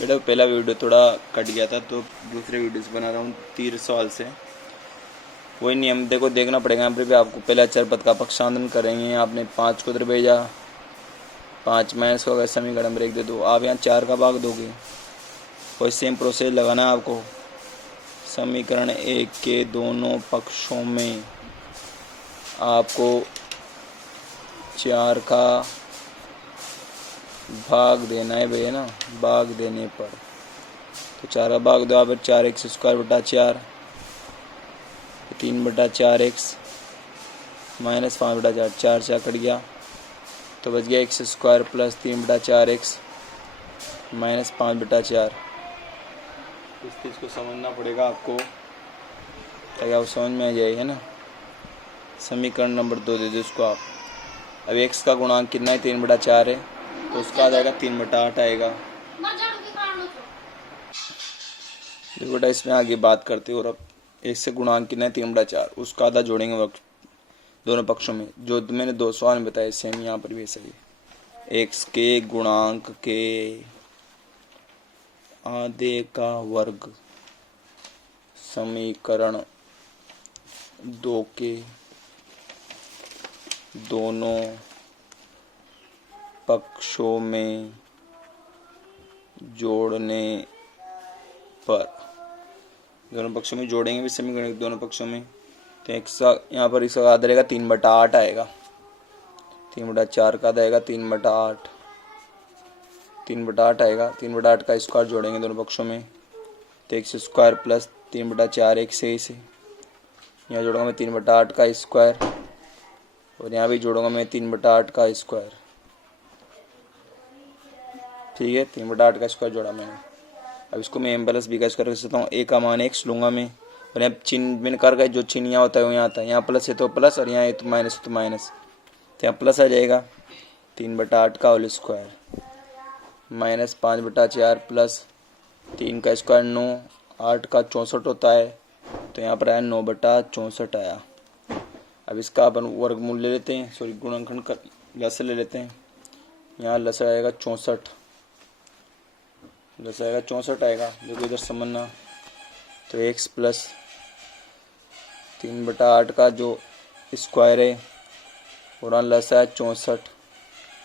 बेटा पहला वीडियो थोड़ा कट गया था तो दूसरे वीडियो से बना रहा हूँ 30 सवाल से। वही नियम देखो देखना पड़ेगा। यहाँ पर भी आपको पहले अचर पद का पक्षांतरण करेंगे। आपने 5 को उधर भेजा, 5 माइनस को अगर समीकरण ब्रेक दे दो, आप यहाँ 4 का भाग दोगे। वही सेम प्रोसेस लगाना है आपको। समीकरण 1 के दोनों पक्षों में आपको 4 का भाग देना है भैया ना। भाग देने पर तो 4 का भाग दो, आप 4x² बटा 4, 3 बटा 4x माइनस 5 बटा 4, 4 से कट गया तो बच गया x² प्लस 3 बटा 4x माइनस 5 बटा 4। इस चीज़ को समझना पड़ेगा आपको ताकि आप समझ में आ जाए, है ना। समीकरण नंबर 2 दे दो उसको आप। अब x का गुणांक कितना है, 3 बटा 4 है, तो उसका आ जाएगा 3 बटा 8 आएगा। देखो बेटा इसमें आगे बात करते हो। और अब x से गुणांक कितना है, 3 बटा 4, उसका आधा जोड़ेंगे वक्त दोनों पक्षों में। जो मैंने 2 सवाल में बताया सेम यहाँ पर भी ऐसा ही। x के गुणांक के आधे का वर्ग समीकरण 2 के दोनों पक्षों में जोड़ने पर, दोनों पक्षों में जोड़ेंगे भी समीकरण दोनों पक्षों में, तो x यहाँ पर इसका आधा रहेगा 3 बटा 8 आएगा। 3 बटा 4 का आधा आएगा 3 बटा 8, 3 बटा 8 आएगा। 3 बटा 8 का स्क्वायर जोड़ेंगे दोनों पक्षों में तो x² प्लस 3 बटा 4 x से इसे यहाँ जोड़ूंगा मैं 3 बटा 8 का स्क्वायर, और यहाँ भी जोड़ूंगा मैं 3 बटा 8 का स्क्वायर। ठीक है, 3 बटा 8 का स्क्वायर जोड़ा मैंने। अब इसको मैं m प्लस b का स्क्वायर कर सकता हूँ। a का मान x लूँगा मैं, और यहाँ चिन्ह मैंने कर गए, जो चिन्ह यहाँ होता है वो यहाँ आता है। यहाँ प्लस है तो प्लस, और यहाँ है तो माइनस है तो माइनस, तो यहाँ प्लस आ जाएगा 3 बटा 8 का होल स्क्वायर माइनस 5 बटा 4 प्लस 3 का स्क्वायर 9, 8 का 64 होता है, तो यहाँ पर आया 9 बटा 64 आया। अब इसका अपन वर्गमूल ले लेते हैं, सॉरी गुणनखंड कर लसाअ ले लेते हैं। यहाँ लसाअ आएगा 64, लसाअ आएगा 64 आएगा। देखो इधर समझना, तो x प्लस 3 बटा 8 का जो स्क्वायर है और लसाअ 64,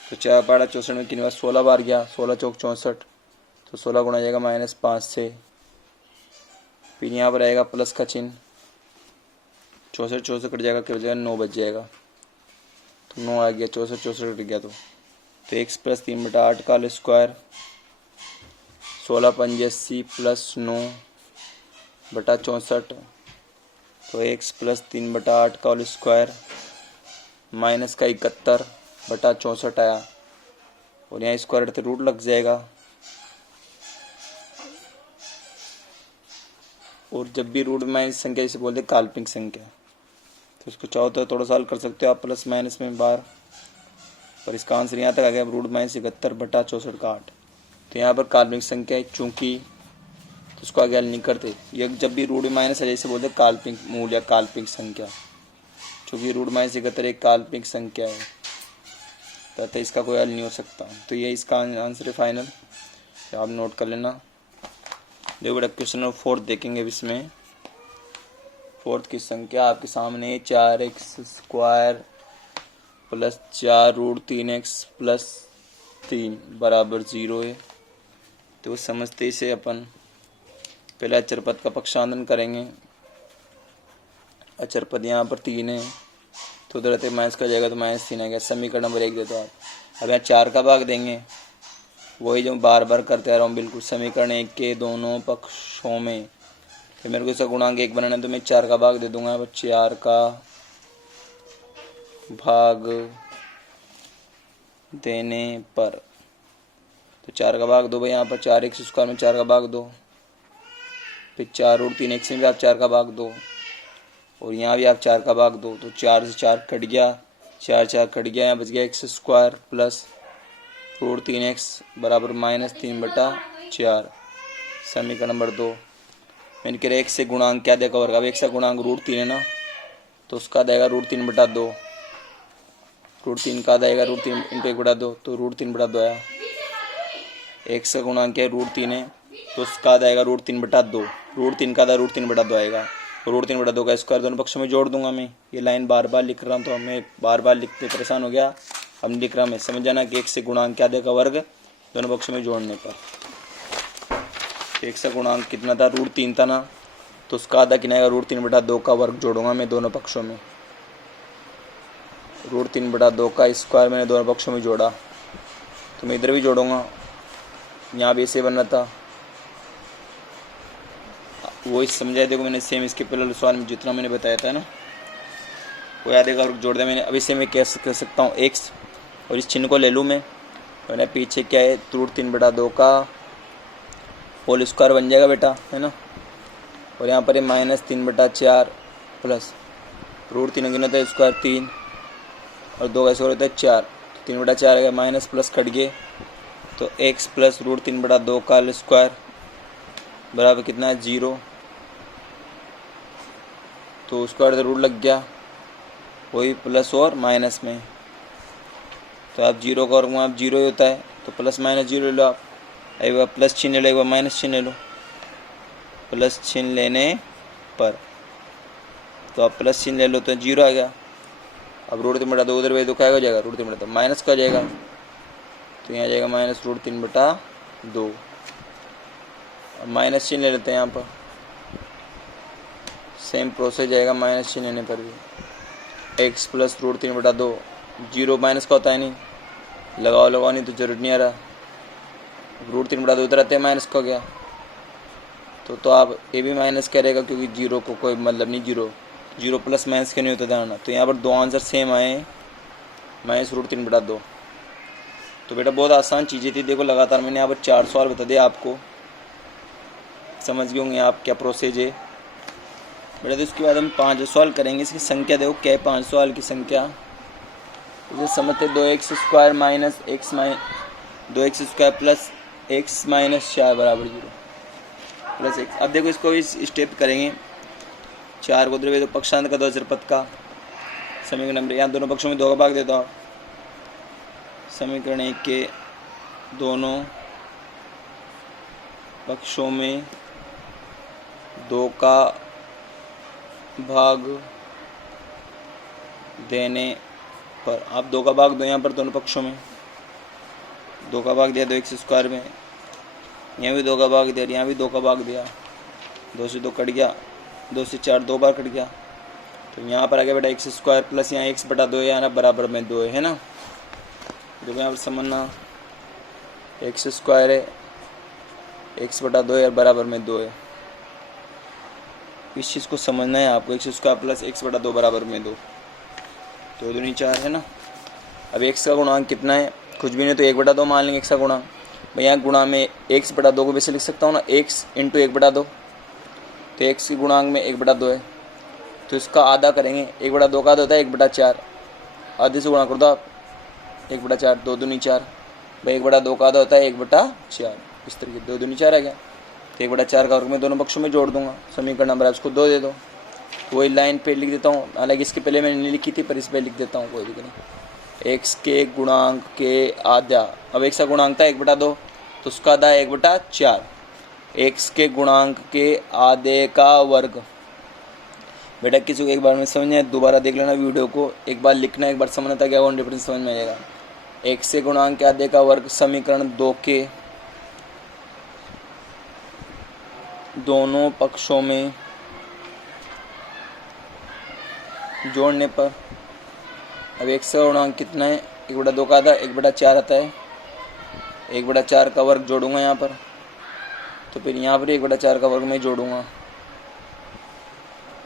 तो 4 बटा 64 में कितनी बार 16 बार गया, 16 चौक 64, तो 16 गुणा जाएगा माइनस 5 से। फिर यहाँ पर आएगा प्लस का चिन्ह, 64 64 कट जाएगा, क्या बचेगा 9 बच जाएगा, तो 9 आ गया, 64 64 कट गया तो x प्लस 3 बटा 8 का स्क्वायर 16 पंजे 80 प्लस 9 बटा 64, तो x प्लस 3 बटा 8 का होल स्क्वायर माइनस का 71 बटा 64 आया, और यहाँ स्क्वायर तो रूट लग जाएगा। और जब भी रूट माइनस संख्या इसे बोलते हैं काल्पनिक संख्या, तो इसको चाहो तो थोड़ा सा हल कर सकते हो आप प्लस माइनस में बार, पर इसका आंसर यहाँ तक आ गया रूट माइनस 71 बटा 64 का 8। तो यहाँ पर काल्पनिक संख्या है चूंकि, तो उसको आगे हल नहीं करते। ये जब भी रूट माइनस है जैसे बोलते हैं काल्पनिक मूल या काल्पनिक संख्या, चूँकि रूट माइनस 71 एक काल्पनिक संख्या है, तो इसका कोई हल नहीं हो सकता। तो ये इसका आंसर है फाइनल, तो आप नोट कर लेना। देखो बेटा क्वेश्चन नंबर 4 देखेंगे। अब इसमें 4th की संख्या आपके सामने 4x² plus 4 root 3x plus 3 बराबर 0 है। तो समझते इसे अपन पहले अचर पद का पक्षांतरण करेंगे। अचर पद यहाँ पर 3 है, तो उधर रहते माइनस का जाएगा तो -3 आ गया। समीकरण नंबर 1 देते आप। अब यहाँ 4 का भाग देंगे, वही जो बार बार करते आ रहा हूँ बिल्कुल। समीकरण 1 के दोनों पक्षों में, फिर मेरे को इसका गुणांक 1 बनाना है तो मैं 4 का भाग दे दूंगा। अब 4 का भाग देने पर, तो 4 का भाग दो भाई, यहाँ पर 4x² में 4 का भाग दो, फिर 4 रूट 3x में भी आप 4 का भाग दो, और यहाँ भी आप 4 का भाग दो। तो 4 से 4 कट गया, 4 4 कट गया, यहाँ बच गया x² प्लस रूट 3x बराबर -3 बटा 4। समीकरण नंबर 2 मैंने कह रहा x से गुणांक क्या देगा वर्ग। अब x का गुणांक रूट 3 है ना, तो उसका देगा रूट 3 बटा 2। रूट 3 का देगा रूट 3 इंटू 1 बटा 2, तो रूट 3 बटा 2 आया। एक्स का गुणांक क्या है, √3 है, तो उसका आधा आएगा √3/2। √3 का आधा √3/2 आएगा। तो √3/2 का स्क्वायर दोनों पक्षों में जोड़ दूंगा मैं। ये लाइन बार बार लिख रहा हूँ तो मैं बार बार लिखते परेशान हो गया, अब लिख रहा मैं। समझ जाना कि एक्स से गुणांक के आधे का वर्ग दोनों पक्षों में जोड़ने पर। एक्स का गुणांक कितना था, √3 था ना, तो उसका आधा कितना आएगा, √3/2 का वर्ग जोड़ूंगा मैं दोनों पक्षों में। √3/2 का स्क्वायर मैंने दोनों पक्षों में जोड़ा, तो मैं इधर भी जोड़ूंगा। यहाँ भी ऐसे बनना था, वो इस समझाए देखो मैंने सेम इसके पहले सवाल में जितना मैंने बताया था ना, वो आधे का वर्ग जोड़ दिया मैंने। अब इसे मैं कैसे कर सकता हूँ, एक्स और इस चिन्ह को ले लूँ मैं, मैंने पीछे क्या है, √3/2 का होल स्क्वायर बन जाएगा बेटा, है ना। और यहाँ पर है -3/4 प्लस √3 गिना था स्क्वायर 3 और 2 का स्क्वायर होता है 4, 3/4 आएगा, माइनस प्लस कट गए, तो x प्लस √3/2 का स्क्वायर बराबर कितना है, 0। तो स्क्वायर रूट लग गया, वही प्लस और माइनस में, तो आप 0 का वर्ग आप 0 ही होता है, तो प्लस माइनस 0 ले लो आप। एक बार प्लस चिन्ह ले लो, एक बार माइनस चिन्ह ले लो। प्लस चिन्ह लेने पर तो आप प्लस चिन्ह ले लो तो 0 आ गया। अब √3/2 उधर वे दुखाएगा, हो जाएगा √3/2 माइनस का जाएगा, तो यहाँ जाएगा -√3/2। अब माइनस चिन्ह ले लेते हैं यहाँ पर, सेम प्रोसेस जाएगा माइनस चिन्ह लेने पर भी। x प्लस √3/2, 0 माइनस का होता है नहीं, लगाओ नहीं तो जरूरत नहीं आ रहा। √3/2 उधर आते हैं, माइनस का हो गया, तो आप ये भी माइनस करेगा क्योंकि 0 को कोई मतलब नहीं, 0 प्लस माइनस क्यों नहीं होता था ना। तो यहाँ पर दो आंसर सेम आए, -√3/2। तो बेटा बहुत आसान चीज़ें थी, देखो लगातार मैंने यहाँ पर 4 सवाल बता दिया आपको, समझ गए होंगे आप क्या प्रोसेस है बेटा। तो इसके बाद हम 5 सवाल करेंगे। इसकी संख्या देखो क्या है, 5 सवाल की संख्या इसे समझते 2x² minus x 2x² plus x minus 4 बराबर 0 प्लस x। अब देखो इसको इस स्टेप करेंगे, 4 को द्रव्य तो पक्षांतर का 2 पद का समीकरण नंबर, यहाँ दोनों पक्षों में 2 का भाग देता हूँ। समीकरण 1 के दोनों पक्षों में 2 का भाग देने पर, आप 2 का भाग दो यहाँ पर दोनों पक्षों में, 2 का भाग दिया 2x² में, यहाँ भी 2 का भाग दिया, यहाँ भी 2 का भाग दिया, 2 से 2 कट गया, 2 से 4 2 बार कट गया, तो यहाँ पर आ गया बेटा x² प्लस यहाँ x/2 है, यहाँ बराबर में 2 है ना। देखो यहाँ पर समझना, x² है, x/2 है, बराबर में 2 है, इस चीज़ को समझना है आपको। x² प्लस x/2 बराबर में 2, 2 दूनी 4 है ना। अब x का गुणांक कितना है, कुछ भी नहीं तो 1/2 मान लेंगे x का गुणांक। भाई यहाँ गुणा में x/2 को वैसे लिख सकता हूँ ना, x इंटू 1/2, तो x के गुणांक में 1/2 है, तो इसका आधा करेंगे, 1/2 का आधा होता है 1/4, आधे से गुणा कर दो आप, 1/4, 2 दूनी 4, भाई 1/2 का आधा होता है 1/4, इस तरीके 2 दूनी 4 आ गया। तो 1/4 का वर्ग मैं दोनों पक्षों में जोड़ दूंगा, समीकरण नंबर आप उसको 2 दे दो, वही लाइन पे लिख देता हूँ, हालांकि इसके पहले मैंने नहीं लिखी थी पर इस पर लिख देता हूँ, कोई दिक्कत नहीं। x के गुणांक के आधा, अब x का गुणांक था 1/2, तो उसका आधा 1/4, x के गुणांक के आधे का वर्ग। बेटा किसी को एक बार में समझ में, दोबारा देख लेना वीडियो को, एक बार लिखना, एक बार समझना था क्या वन डिफरेंस समझ में आ जाएगा। x के गुणांक के आधे का वर्ग समीकरण 2 के दोनों पक्षों में जोड़ने पर, अब x का गुणांक कितना है, 1/2 का आधा 1/4 आता है, 1/4 का वर्ग जोड़ूंगा यहाँ पर, तो फिर यहाँ पर 1/4 का वर्ग मैं जोड़ूंगा,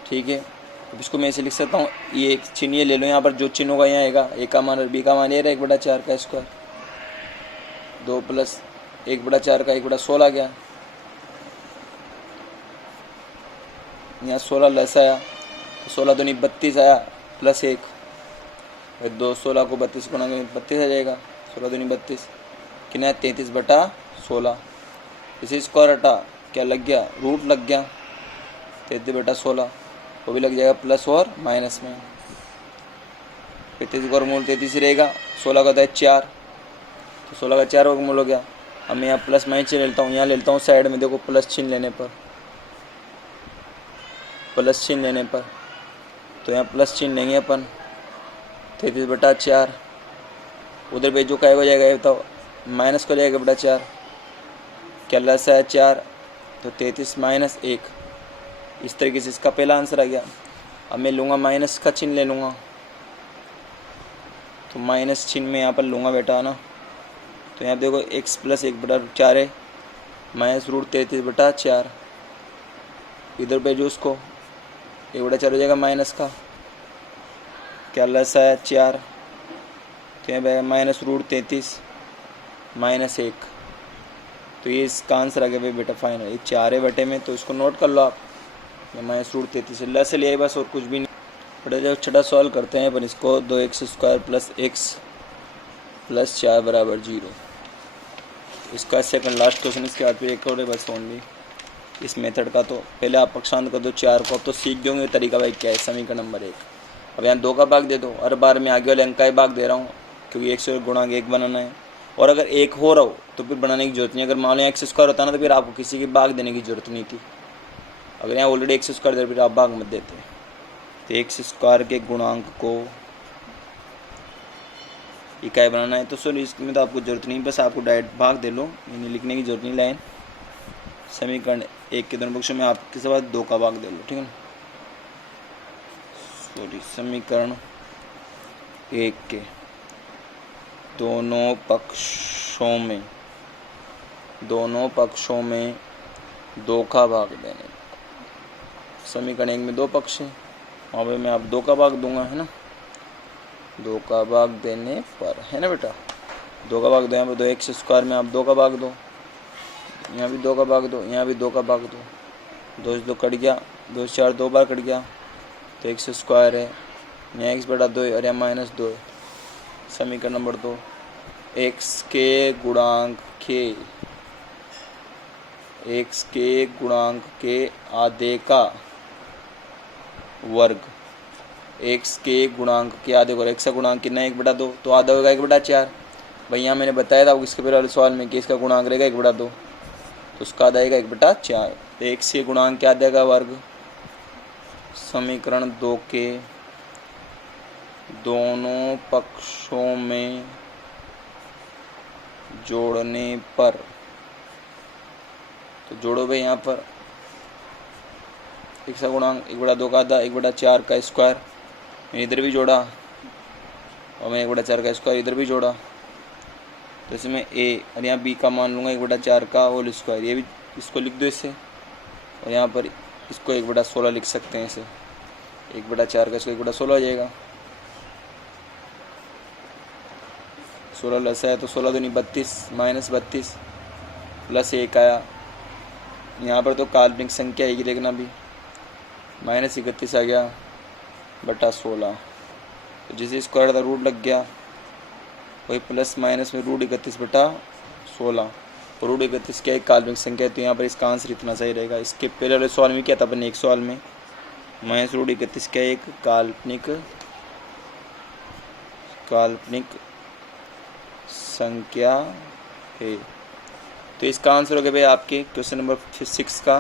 ठीक है। अब इसको मैं ऐसे लिख सकता हूँ, ये एक चिन्ह ले लो यहाँ पर, जो चिन्ह होगा यहाँ आएगा, a का मान और b का मान ये रहा 1/4 का स्क्वायर, 2 प्लस 1/4 का 1/16 आ गया, यहाँ 16 लेस आया, तो 16 दूनी 32 आया, प्लस 1, 2 16 को 32 गुणा करेंगे 32 आ जाएगा, 16 दूनी 32, कितना 33/16, इसे स्क्वायर हटा क्या लग गया, रूट लग गया, 33/16, वो भी लग जाएगा प्लस और माइनस में, 33 का वर्गमूल 33 रहेगा, 16 का होता है 4, तो 16 का 4 वर्गमूल हो गया, अब मैं यहाँ प्लस माइनस चिन्ह लेता हूँ, यहाँ लेता हूँ साइड में, देखो प्लस चिन्ह लेने पर, प्लस चिन्ह लेने पर तो यहाँ प्लस चिन्ह लेंगे अपन 33/4। उधर पे जो क्या हो जाएगा ये बताओ, माइनस को जाएगा बटा 4, क्या लस है 4, तो 33 माइनस 1। इस तरीके से इसका पहला आंसर आ गया। अब मैं लूँगा माइनस का चिन्ह ले लूँगा, तो माइनस चिन्ह में यहाँ पर लूँगा बेटा ना, तो यहाँ देखो x प्लस 1/4 है, माइनस रूट 33/4। इधर पे जो उसको 1/4 हो जाएगा माइनस का, क्या लस है 4, तो यहाँ पे माइनस रूट 33 माइनस 1। तो ये इसका आंसर आ गया भाई बेटा फाइनल। ये 4 है बटे में, तो इसको नोट कर लो आप, माइनस रूट 33 लस से लिया बस, और कुछ भी नहीं। बेटा जब छठा सॉल्व करते हैं अपन इसको, 2x² प्लस x प्लस 4 बराबर 0। इसका सेकंड लास्ट क्वेश्चन, इसके बाद पे एक और है बस ओनली इस मेथड का। तो पहले आप पक्षांत कर दो 4 को, अब तो सीख गए होंगे तरीका भाई क्या है। समीकरण नंबर 1, अब यहाँ 2 का भाग दे दो, हर बार मैं आगे वाले अंक का ही भाग दे रहा हूँ, क्योंकि 1 से गुणांक 1 बनाना है। और अगर 1 हो रहा हो तो फिर बनाने की जरूरत नहीं। अगर मान लो x² होता ना, तो फिर आपको किसी की भाग देने की जरूरत नहीं थी। अगर यहाँ ऑलरेडी x² दे फिर आप भाग मत देते। तो x² के गुणांक को इकाई बनाना है, तो सॉरी इसमें तो आपको जरूरत नहीं, बस आपको डायरेक्ट भाग दे लो, यानी लिखने की जरूरत नहीं लाइन। समीकरण 1 के दोनों पक्षों में आपके साथ 2 का भाग दे लो, ठीक है ना। सॉरी समीकरण 1 के दोनों पक्षों में 2 का भाग देने। समीकरण 1 में 2 पक्ष है, वहाँ पर मैं आप 2 का भाग दूंगा, है ना। 2 का भाग देने पर, है ना बेटा, 2 का भाग दो। यहाँ पर 2x² में आप 2 का भाग दो, यहाँ भी 2 का भाग दो, यहाँ भी 2 का भाग दो। 2 से 2 कट गया, 2 से 4 2 बार कट गया, तो x² है, यहाँ x/2 है और यहाँ -2 है। समीकरण नंबर 2, x के गुणांक के आधे का वर्ग, x के गुणांक के आधे वर्ग, x का गुणांक कितना है 1/2, तो आधा होगा 1/4। भाई यहाँ मैंने बताया था इसके पहले वाले सवाल में कि इसका गुणांक रहेगा 1/2, तो उसका आधा आएगा 1/4। तो x के गुणांक के आधे का वर्ग, समीकरण 2 के दोनों पक्षों में जोड़ने पर, तो जोड़ो भाई यहाँ पर x का गुणांक 1/2 का आधा, 1/4 का स्क्वायर, इधर भी जोड़ा, और मैं 1/4 का स्क्वायर इधर भी जोड़ा, तो इसमें a और यहाँ b का मान लूँगा 1/4 का होल स्क्वायर, ये भी इसको लिख दो इससे, और यहाँ पर इसको 1/16 लिख सकते हैं इसे, 1/4 का इसको 1/16 हो जाएगा। 16 लस है तो 16 दूनी 32 -32 प्लस 1 आया। यहाँ पर तो काल्पनिक संख्या आएगी देखना भी, -31 आ गया बटा 16, तो जिसे स्क्वायर का रूट लग गया वही प्लस माइनस में रूट 31/16, और रूट 31 क्या एक काल्पनिक संख्या है, तो यहाँ पर इसका आंसर इतना सही रहेगा। इसके पहले वाले सवाल में क्या था अपने एक सवाल में माइनस रूट 31 क्या एक काल्पनिक संख्या है। तो इसका आंसर हो गया भाई आपके क्वेश्चन नंबर 6 का।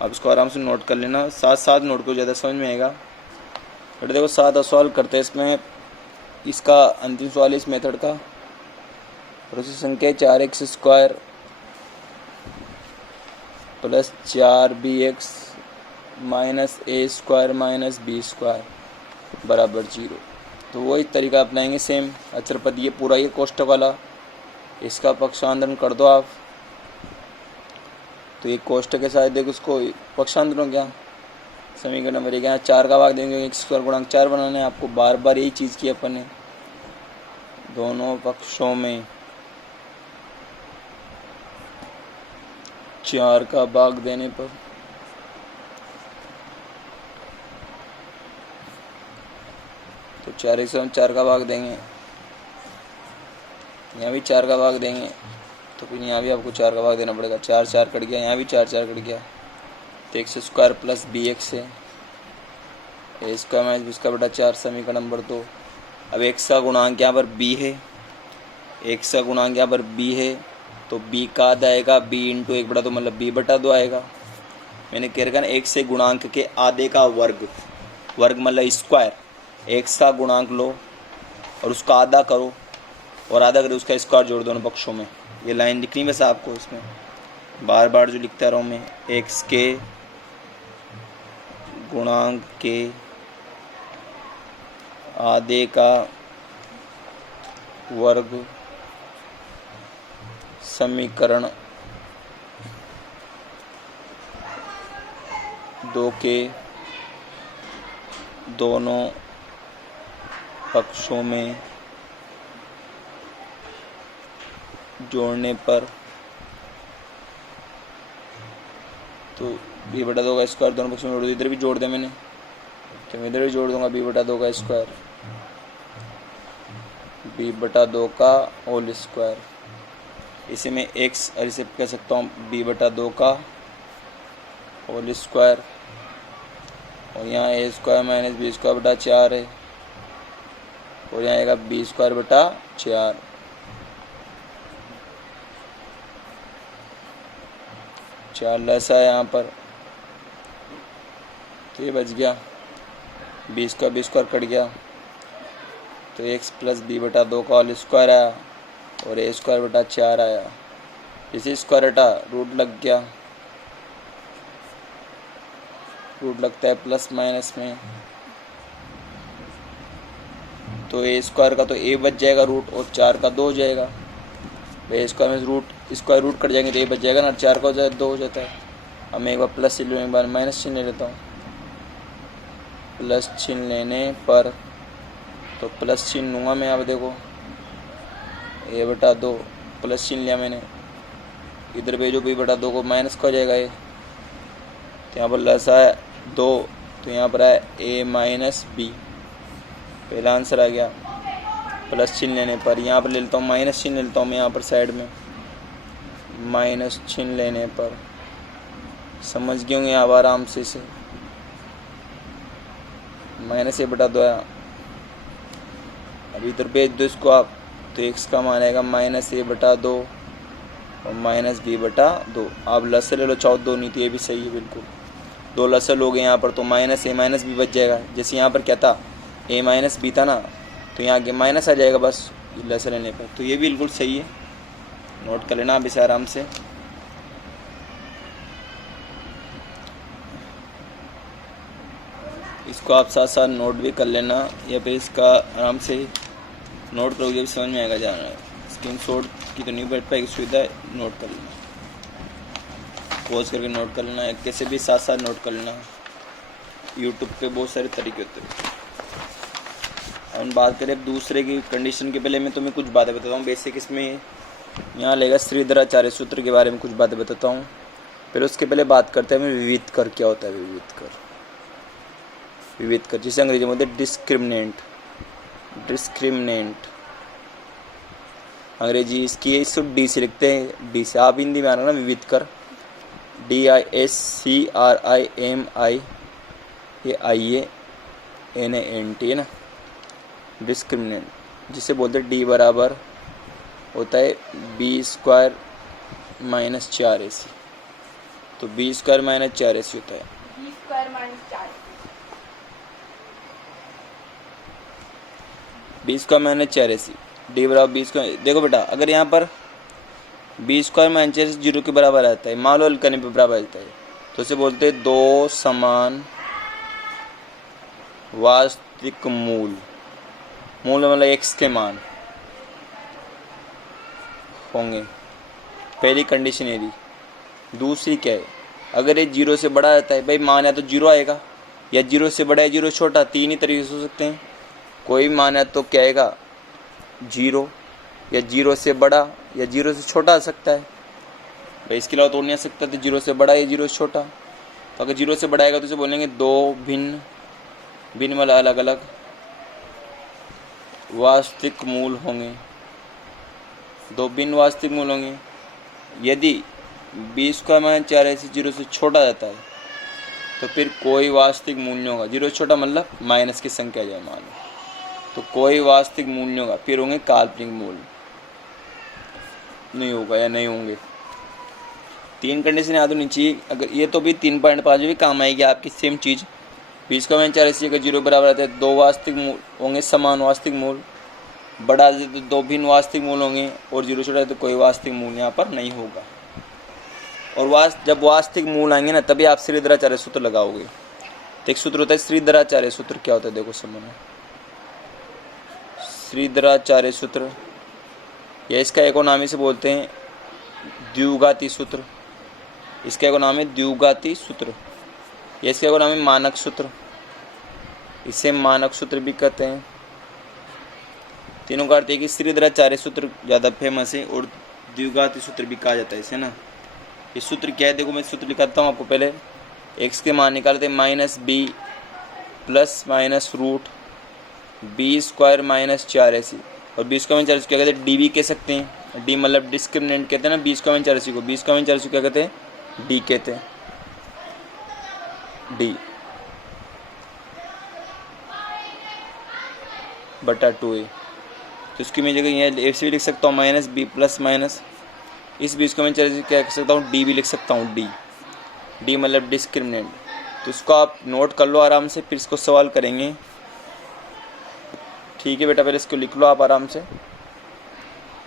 आप इसको आराम से नोट कर लेना, साथ नोट करो, ज़्यादा समझ में आएगा। बेटा देखो सादा सवाल करते हैं इसमें, इसका अंतिम सवाल इस मेथड का, प्रोसेस संख्या 4x² plus 4bx minus a² - b² बराबर 0। तो वही तरीका अपनाएंगे सेम अचर पद, ये पूरा ये कोष्ठक वाला, इसका पक्षांतरण कर दो आप, तो ये कोष्ठक के साथ देखो उसको पक्षांतरण हो गया। समीकरण नंबर 1 यहाँ 4 का भाग देंगे, x² गुणांक 4 बनाना है आपको, बार बार यही चीज़ की अपन ने, दोनों पक्षों में 4 का भाग देने पर तो 4 का भाग देंगे, यहाँ भी 4 का भाग देंगे, तो फिर यहाँ भी आपको 4 का भाग देना पड़ेगा। 4 कट गया, यहाँ भी 4 कट गया, तो x² प्लस bx है, a² माइनस b² बटा 4 समीकरण नंबर 2। अब x का गुणांक यहाँ पर b है, x का गुणांक यहाँ पर b है, तो b का आधा आएगा, b इंटू 1/2 मतलब b/2 आएगा। मैंने कह रखा ना x से गुणांक के आधे का वर्ग, वर्ग मतलब स्क्वायर, x का गुणांक लो और उसका आधा करो और आधा करो उसका स्क्वायर जोड़ दोनों पक्षों में। ये लाइन लिखनी वैसे आपको, इसमें बार बार जो लिखता रहा हूँ मैं, x के गुणांक के आधे का वर्ग समीकरण 2 के दोनों पक्षों में जोड़ने पर, तो b/2 का स्क्वायर दोनों पक्षों में जोड़ दो। इधर भी जोड़ दिया मैंने, तो मैं इधर भी जोड़ दूंगा b/2 का स्क्वायर, b/2 का होल स्क्वायर। इसे मैं x और इसे कह सकता हूँ b/2 का होल स्क्वायर, और यहाँ a square minus b square बटा 4 है, और यहाँ आएगा b स्क्वायर बटा 4। चार लसा है यहाँ पर, तो ये बच गया, b स्क्वायर कट गया, तो x प्लस b/2 का होल स्क्वायर आया और a स्क्वायर बटा 4 आया। इसी स्क्वायर हटा रूट लग गया, रूट लगता है प्लस माइनस में, तो a स्क्वायर का तो a बच जाएगा रूट, और 4 का 2 हो जाएगा। a स्क्वायर में रूट स्क्वायर रूट कट जाएंगे तो a बच जाएगा ना, 4 का हो जाए 2 हो जाता है। अब मैं एक बार प्लस चिन्ह लूँ, एक बार माइनस चिन्ह ले लेता हूँ। प्लस चिन्ह लेने पर, तो प्लस चिन्ह लूँगा मैं, अब देखो a/2 प्लस चिन्ह लिया मैंने, इधर भेजो b/2 को माइनस का हो जाएगा ये, तो यहाँ पर लस आया 2, तो यहाँ पर आया a माइनस b, पहला आंसर आ गया। प्लस चिन्ह लेने पर यहाँ पर ले लेता हूँ माइनस चिन्ह ले लेता हूँ मैं, यहाँ पर साइड में माइनस चिन्ह लेने पर, समझ गए होंगे अब आराम से इसे, माइनस a/2 आया। अब इधर भेज दो इसको आप, तो x का मान आएगा माइनस a/2 और माइनस b/2। आप लसल ले लो, चाहो दो, नहीं तो ये भी सही है बिल्कुल, 2 लसल हो गए यहाँ पर, तो माइनस a माइनस b बच जाएगा। जैसे यहाँ पर क्या था, a माइनस b था ना, तो यहाँ आगे माइनस आ जाएगा बस लसल लेने पर, तो ये भी बिल्कुल सही है। नोट कर लेना आप इसे आराम से। इसको आप साथ साथ नोट भी कर लेना, या फिर इसका आराम से नोट करोगे भी समझ में आएगा जाना है। स्क्रीन शॉट की तो नहीं बैठ पाएगी सुविधा, नोट कर लेना, पॉज करके नोट कर लेना, कैसे भी साथ साथ नोट कर लेना। यूट्यूब पे बहुत सारे तरीके होते हैं। हम बात करें अब दूसरे की कंडीशन के, पहले मैं तुम्हें कुछ बातें बताता हूँ बेसिक। इसमें यहाँ लेगा श्रीधराचार्य सूत्र के बारे में कुछ बातें बताता हूँ। फिर उसके पहले बात करते हैं विविध कर क्या होता है। विविध कर जिसे अंग्रेजी में बोलते हैं डिस्क्रिमिनेंट। अंग्रेजी इसकी इसको डी से लिखते हैं, डी से। आप हिंदी में आना ना विविध कर, DISCRIMI, ये IANANT है ना, डिस्क्रिमिनेंट, जिसे बोलते हैं डी बराबर होता है b² माइनस 4ac। तो b² माइनस 4ac होता है, b² माइनस 4ac, डी बराबर b²। देखो बेटा, अगर यहाँ पर b² माइनस 4ac 0 के बराबर आता है, मान लो हल करने पर बराबर आता है, तो उसे बोलते हैं दो समान वास्तविक मूल मतलब x के मान होंगे। पहली कंडीशन ये थी। दूसरी क्या है, अगर ये 0 से बड़ा रहता है, भाई मान या तो 0 आएगा, या 0 से बड़ा है 0 छोटा, तीन ही तरीके से हो सकते हैं। कोई मान है तो क्या आएगा 0, या 0 से बड़ा या 0 से छोटा आ सकता है। भाई इसके अलावा तो नहीं आ सकता, तो 0 से बड़ा या 0 से छोटा। तो अगर 0 से बड़ा आएगा तो उसे बोलेंगे दो भिन्न वाला अलग अलग वास्तविक मूल होंगे, दो भिन्न वास्तविक मूल होंगे। यदि b² माइनस 4ac 0 से छोटा जाता है तो फिर कोई वास्तविक मूल नहीं होगा। 0 से छोटा मतलब माइनस की संख्या जाए मान लो, तो कोई वास्तविक मूल नहीं होगा, फिर होंगे काल्पनिक मूल। नहीं होगा या नहीं होंगे। 3 कंडीशन याद होनी चाहिए। अगर ये तो भी 3.5 भी काम आएगी आपकी सेम चीज़। 20 का मान 84 अगर 0 बराबर आता है 2 वास्तविक मूल होंगे, समान वास्तविक मूल। बड़ा तो 2 भिन्न वास्तविक मूल होंगे और 0 छोटा है तो कोई वास्तविक मूल यहाँ पर नहीं होगा। और जब वास्तविक मूल आएंगे ना तभी आप श्रीधराचार्य सूत्र लगाओगे। तो एक सूत्र होता है श्रीधराचार्य सूत्र। क्या होता है देखो समझो। श्रीधराचार्य सूत्र या इसका एक और नाम से बोलते हैं द्विघाती सूत्र। इसका एक और नाम है द्विघाती सूत्र या इसका एक और नाम है मानक सूत्र। इसे मानक सूत्र भी कहते हैं। तीनों का अर्थ है कि श्रीधराचार्य सूत्र ज़्यादा फेमस है और द्विघाती सूत्र भी कहा जाता है इसे ना। ये सूत्र क्या है देखो, मैं सूत्र लिखाता हूँ आपको। पहले x के मान निकालते हैं -b plus minus root b square minus 4ac और b स्क्वायर माइनस 4ac क्या कहते हैं, डी भी कह सकते हैं। डी मतलब डिस्क्रिमिनेंट कहते हैं ना b स्क्वायर माइनस 4ac को। b स्क्वायर माइनस 4ac क्या कहते हैं, डी कहते हैं। डी बटा 2a। तो इसकी मैं जगह यहाँ ऐसे भी लिख सकता हूँ -b प्लस माइनस इस b स्क्वायर माइनस 4ac क्या लिख सकता हूँ, डी भी लिख सकता हूँ। डी मतलब डिस्क्रिमिनेंट। तो इसको आप नोट कर लो आराम से, फिर इसको सवाल करेंगे। ठीक है बेटा, पहले इसको लिख लो आप आराम से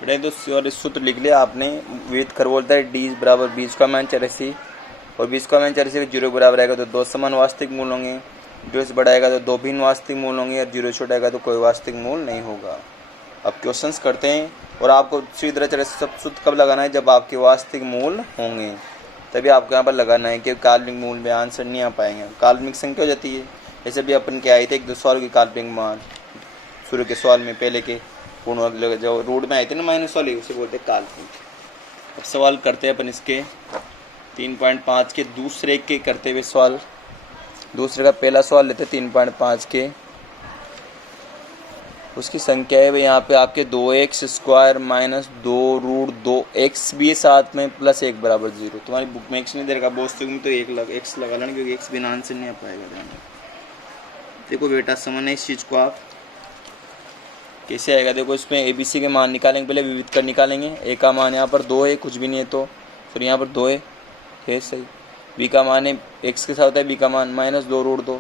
बेटा। तो और इस सूत्र लिख लिया आपने। विविध कर बोलता है डी बराबर b स्क्वायर माइनस 4ac और b स्क्वायर माइनस 4ac 0 बराबर आएगा तो 2 समान वास्तविक मूल होंगे। 0 से बड़ा आएगा तो 2 भिन्न वास्तविक मूल होंगे और 0 छोटा आएगा तो कोई वास्तविक मूल नहीं होगा। अब क्वेश्चंस करते हैं। और आपको श्रीधराचार्य सूत्र कब लगाना है, जब आपके वास्तविक मूल होंगे तभी आपको यहाँ पर लगाना है, कि काल्पनिक मूल में आंसर नहीं आ पाएंगे। काल्पनिक संख्या हो जाती है। ऐसे भी अपन के आए थे 1-2 सवाल की काल्पनिक मान शुरू के सवाल में, पहले के पूर्ण जो रूट में आए थे ना माइनस वाले, उसे बोलते काल्पनिक। अब सवाल करते हैं अपन इसके 3.5 के दूसरे के करते हुए सवाल। दूसरे का पहला सवाल लेते 3.5 के। उसकी संख्या है भाई यहाँ पे आपके 2x square minus 2 root 2x भी है साथ में प्लस 1 बराबर 0। तुम्हारी बुक में x नहीं दे रखा, बोस्टिक में तो x लगा लेना क्योंकि x बिना आंसर नहीं आ पाएगा। देखो बेटा समझना इस चीज़ को आप कैसे आएगा। देखो इसमें ABC के मान निकालेंगे, पहले विविध कर निकालेंगे। a का मान यहाँ पर 2 है, कुछ भी नहीं है तो फिर यहाँ पर 2 है सही। b का मान है x के साथ होता है b का मान -2 रूट 2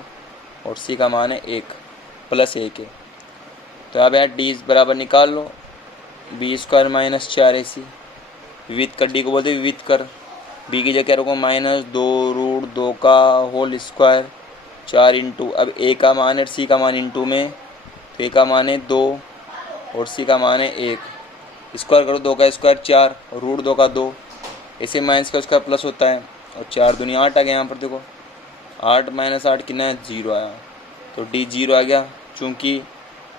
और c का मान है 1 प्लस 1 है। तो आप यहाँ डी बराबर निकाल लो b स्क्वायर माइनस 4ac। विविध कर डी को बोलते हैं विविध कर। b की जगह क्या रखो -2 रूट 2 का होल स्क्वायर 4 इंटू, अब a का मान है c का मान इंटू में, तो a का मान है 2 और c का मान है 1। स्क्वायर करो 2 का स्क्वायर 4 और रूट 2 का 2, ऐसे माइनस का उसका प्लस होता है और 4 दूनी 8 आ गया। यहाँ पर देखो 8 माइनस 8 कितना है, 0 आया। तो डी 0 आ गया। चूँकि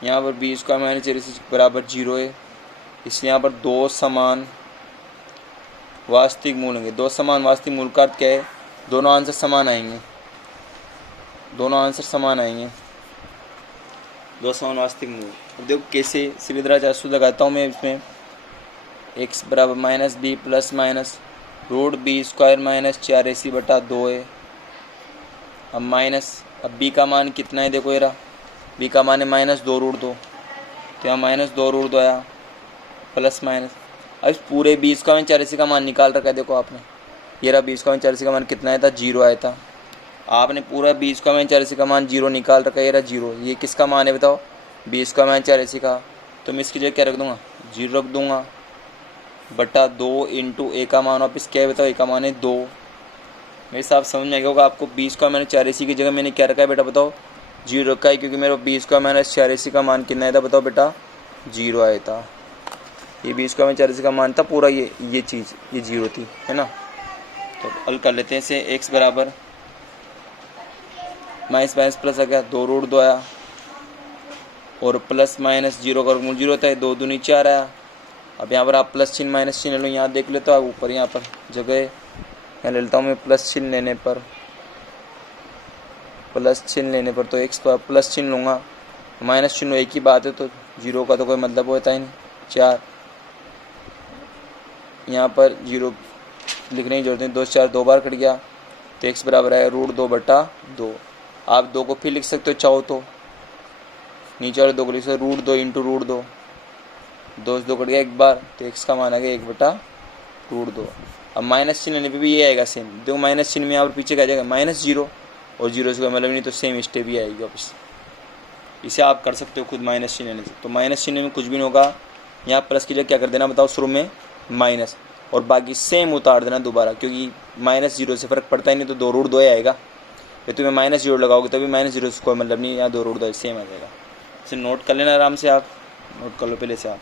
यहाँ पर b स्क्वायर माइनस 4ac बराबर 0 है, इसलिए यहाँ पर 2 समान वास्तविक मूल होंगे। 2 समान वास्तविक मूल का अर्थ क्या है, दोनों आंसर समान आएंगे। दोनों आंसर समान आएंगे, 2 समान वास्तविक मूल। अब देखो कैसे श्रीधराचार्य सूत्र लगाता हूँ मैं इसमें। x बराबर -b plus minus root b square minus 4ac बटा 2 है। अब माइनस, अब b का मान कितना है देखो येरा, b का मान है -2 रूट 2, तो यहाँ -2 रूट 2 आया प्लस माइनस। अब इस पूरे b स्क्वायर में 4ac का मान निकाल रखा है देखो आपने। ये रहा b स्क्वायर में 4ac का मान कितना आया था, 0 आया था। आपने पूरा b स्क्वायर में 4ac का मान 0 निकाल रखा है। ये रहा 0, ये किसका मान है बताओ, b स्क्वायर में 4ac का। तो मैं इसकी जगह क्या रख दूँगा, 0 रख दूँगा बटा 2 इंटू a का मान वापस क्या है बताओ, a का मान है 2। मेरे हिसाब समझ में आएगा होगा आपको। b स्क्वायर मैंने 4ac की जगह मैंने क्या रखा है बेटा बताओ, 0 रखा है, क्योंकि मेरे b स्क्वायर माइनस 4ac का मान कितना आया था बताओ बेटा, 0 आया था। ये b स्क्वायर माइनस 4ac का मान था पूरा, ये चीज़ ये 0 थी, है ना। तो हल कर लेते हैं इसे। x बराबर माइनस माइनस प्लस आ गया, 2 रूट 2 आया और प्लस माइनस 0 का वर्गमूल 0 होता है, 2 दूनी 4 आया। अब यहाँ पर आप प्लस चिन्ह माइनस चिन्ह लो, यहाँ देख लेते हो आप ऊपर यहाँ पर जगह यहाँ ले लेता हूँ मैं। प्लस चिन्ह लेने पर तो x पर प्लस चिन्ह लूँगा, माइनस चिन्ह एक ही बात है, तो 0 का तो कोई मतलब होता ही नहीं। 4 यहाँ पर 0 लिखने की जरूरत नहीं, 2 4 2 बार कट गया, तो x बराबर है रूट 2 बटा 2। आप 2 को फिर लिख सकते हो चाहो तो, नीचे वाले 2 को लिख सकते हो रूट 2 इंटू रूट 2, 2 से 2 कट गया एक बार, तो x का मान आ गया 1/√2। अब माइनस चिन्ह लेने पे भी ये आएगा सेम, देखो माइनस चिन्ह में यहाँ पर पीछे क्या जाएगा -0, और 0 से कोई मतलब नहीं, तो सेम स्टेप ही आएगी वापस। इसे आप कर सकते हो खुद माइनस चिन्ह लेने से। तो माइनस चिन्ह में कुछ भी नहीं होगा, यहाँ प्लस की जगह क्या कर देना बताओ, शुरू में माइनस, और बाकी सेम उतार देना दोबारा, क्योंकि -0 से फ़र्क पड़ता ही नहीं, तो 2√2 आएगा। फिर तुम्हें -0 लगाओगे तभी -0 से कोई मतलब नहीं, यहाँ 2√2 सेम आ जाएगा। इसे नोट कर लेना आराम से, आप नोट कर लो पहले से आप।